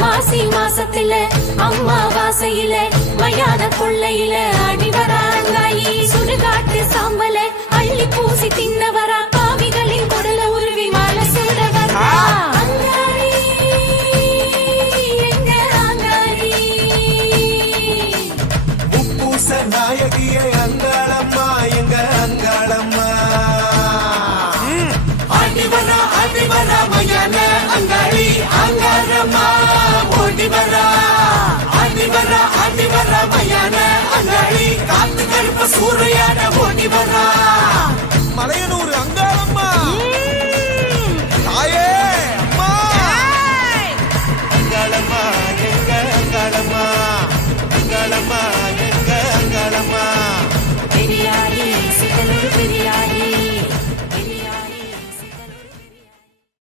மாசி மாசத்துல அம்மாவாசையில மயான கொள்ளையில அடிவராங்காயி சுடுகாட்டு சாம்பல அள்ளி பூசி தின்னவரா பாவிகளின் குடல உருவி மாலை சுடவரா நாயகியே அங்காளம்மா எங்க அங்காளம்மா ஆடிவரா மையான அங்காளி அங்காரம்மா ஓடிவரா ஆடிவரா மையான அங்காளி காத்து கருப்ப சூறையான ஓடிவரா மலையனூர் அங்காளம்